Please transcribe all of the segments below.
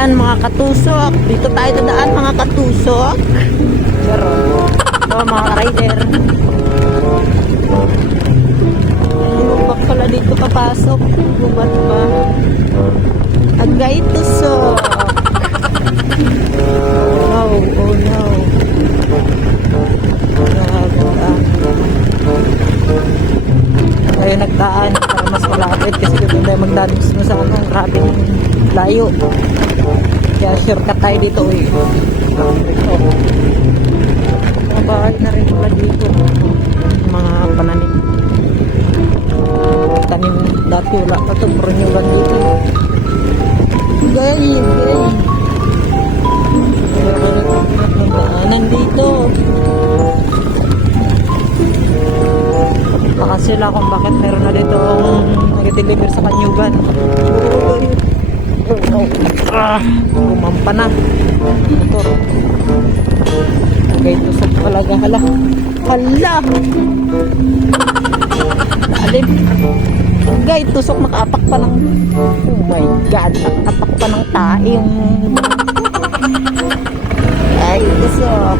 Ayan mga katusok, dito tayo dadaan mga katusok. Pero ito mga rider, lumabak pala dito papasok, lumat pa. Agay tusok. Oh no, oh no. Tayo nagdaan para mas malapit kasi kung tayo magdaan mo sa ano, grabing layo. Kaya shortcut tayo dito eh. Ito. Mga bahay na rin pala dito. Mga pananim. Tanim dati wala pa ito. Puro nyugan dito. Gay. Daanan dito. Baka sila kung bakit meron na dito nag-deliver sa kanyugan. Umampa na motor. Okay, tusok talaga. Hala alim. Okay, tusok makaapak pa ng, oh my god, nakaapak pa ng tae yung ay tusok.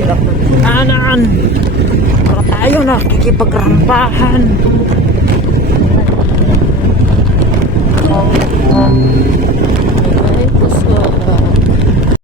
Hirap na anan para tayo nakikipagrampahan.